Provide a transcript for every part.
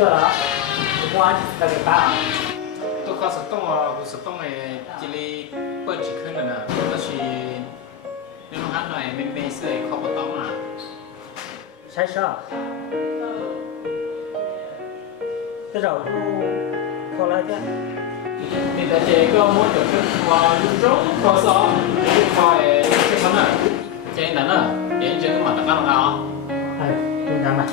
cho đó mua là cái ta tôi có sắp tông à của sắp tông này chỉ li bớt chỉ khơi nữa nè tôi chỉ nếu mà hát này mình sẽ khó bắt tông à sai sao cái đầu khó lại thế mình đã chơi có mỗi chỗ cái và lúc trước có sao lúc coi cái món này chơi đánh à chơi chơi mà tao nào hay tôi đang này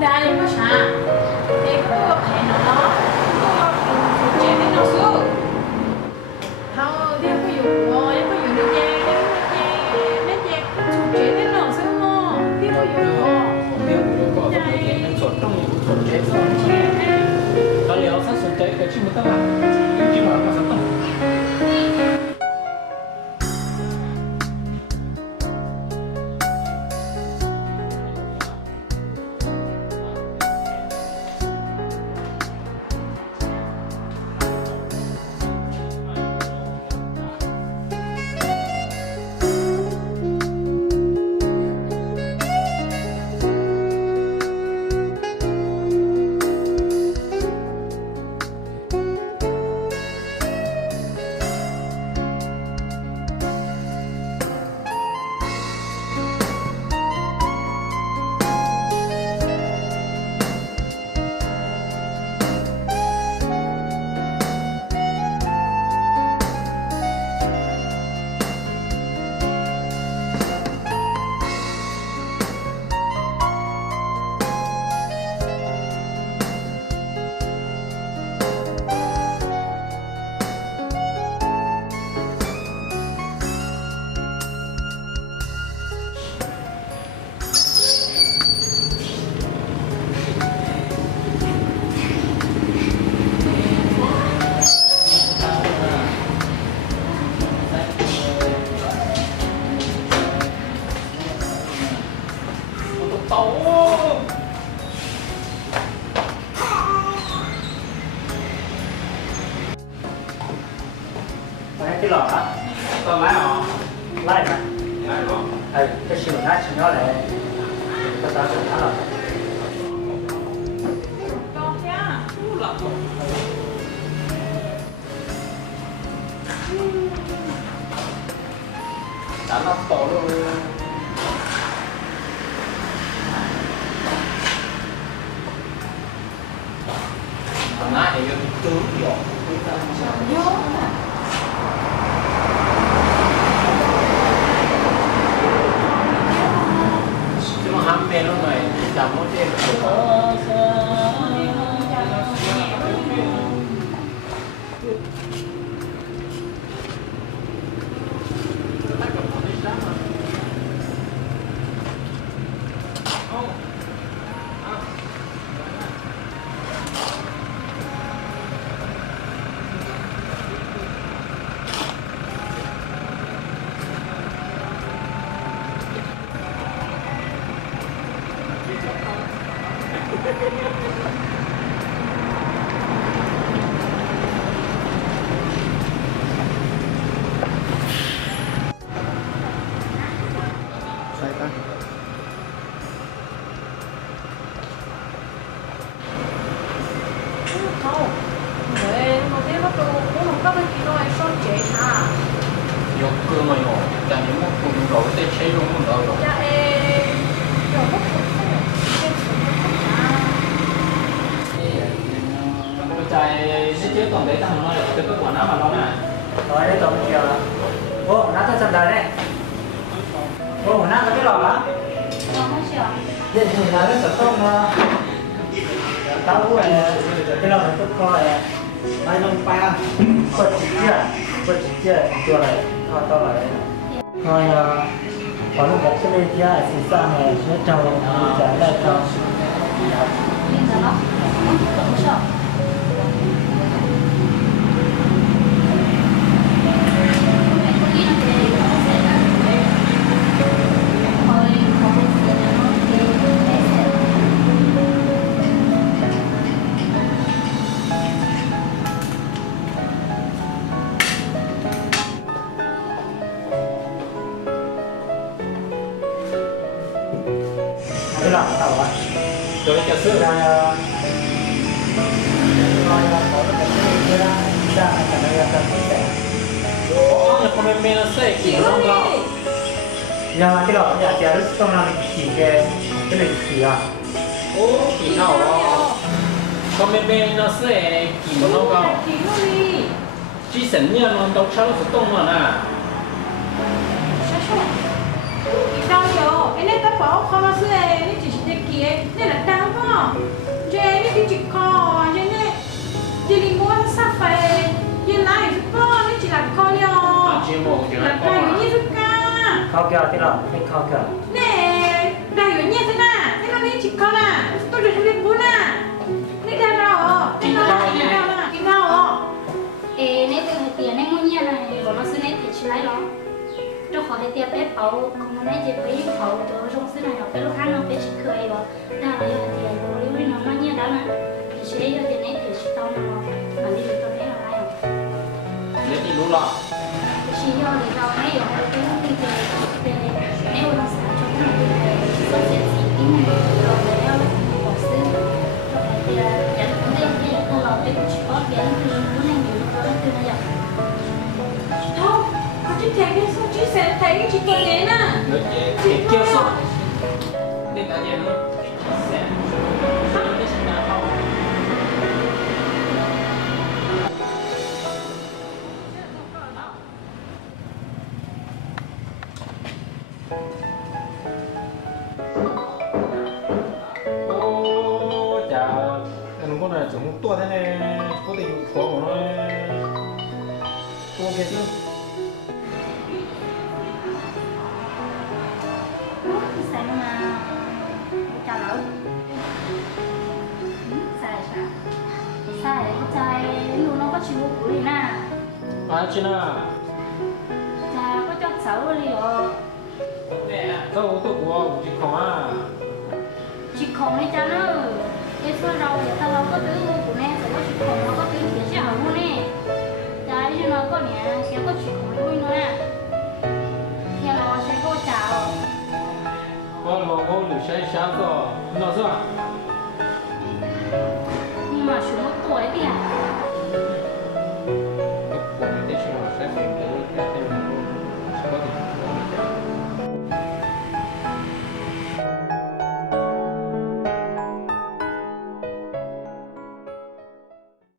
Đây có sao? Thì có cái hẹn nào đó, có trẻ đến nào xưa. Thôi, thì có dùng rồi, có dùng được nha, để trẻ trẻ đến nào xưa mà, thì có dùng rồi. có cái mình sốt trong sốt chế sốt đó liệu sao sốt chế cái chim một tông à chim mà sốt tông cái lò đó con lái họ lại mà lái họ cái xíu nát chỉ nó lại cái ta sẽ thả lại Con nha. đã lắp tổ luôn thằng nãy thì tướng rồi Vô. chứ mà hám mê luôn rồi chẳng muốn thêm sai ta Không. Để một tí nó tôi cũng không có cái gì đâu, son trẻ hả? vô cơ mà nhỏ chẳng những một cùng rồi tới chế luôn một đời rồi Dạ em rồi mất không phải em bây giờ sẽ chế còn để thằng nó để cái quần áo mà nó nè rồi đấy tôi chiều là ô nát cho chân đời đấy ô nát cái lò đó không chịu. hiện thì là nó sẽ không tao uống cái lò nó tốt coi mai nông pa bật chỉ chưa cho này tao lại thôi còn lúc gặp cái thì à thì sao này sẽ trâu trả lại trâu Nên là nó không sợ. cái lòng tàu á Rồi cho sữa ra coi là có cái gì ra ra cả đây là cần phải Ủa, nhà con mẹ nó sẽ chỉ nó đó. giờ cái đó nhà trẻ lúc trong làm chỉ cái lịch sử à Ủa, chỉ nào đó. Con mẹ nó sẽ chỉ một nó đó. Thì nó đi. Chỉ sẵn nha, nó đâu sao nó sẽ tung mà nè. Sao sao? Thì đau rồi. Em ta bảo không có sự này, em chỉ để kia, nên là đau quá. Giờ em đi chỉ co, giờ này, giờ đi mua sắp phải, giờ lại giúp con, em chỉ làm co đi À, chỉ một chuyện là là đại con như mà. giúp ca. khao kèo cái đó hay khao kèo Nè, đại như thế nào? Thế nó đi chỉ co nè, tôi được đi mua nè. Nè đau rồi, nè đau nè, cái đau rồi. Nếu tôi hay tiền nên mua nhà này bọn nó sẽ nét thì chỉ lấy nó cho khỏi hay tiền bé phẩu không có nét gì với phẩu cho trong xứ này học cái lúc khác nó bé chỉ cười rồi ta là do tiền của lưu nó nhà đó nè thì sẽ do tiền nét thì chỉ tao nó mà đi được tao thấy là ai không Nếu thì đúng rồi. chỉ do để tao thấy rồi cái thông tin về nếu nó sẽ cho cái này số tiền gì cái này rồi để nó bỏ xứ cho phải tiền dẫn đến cái tao là cái chỉ có tiền thì nó này nhiều nó có tiền là Không, có chị thấy cái số chị sẽ thấy cái chị còn đến à. Nếu chị kêu số. Nên là tiền nữa. Sẽ. Nó sẽ nào không? Ô, chà, anh con này chúng tua thế này, có thể dùng khó của nó tua kia chứ. sai mà chào lỗi sai sao sai cái trai luôn nó có chịu của đi nè À, chị nào? cha có cho xấu đi rồi Nè, tôi của chị không à. chị không đi cha nữa cái số đầu thì tao có thứ của nè sẽ có chị không nó có thứ thì sẽ ở luôn nè cha chứ nó có nè sẽ có chị không luôn nữa nè thì nó sẽ có chào Có lò có lửa cháy sáng rồi. Nó sao?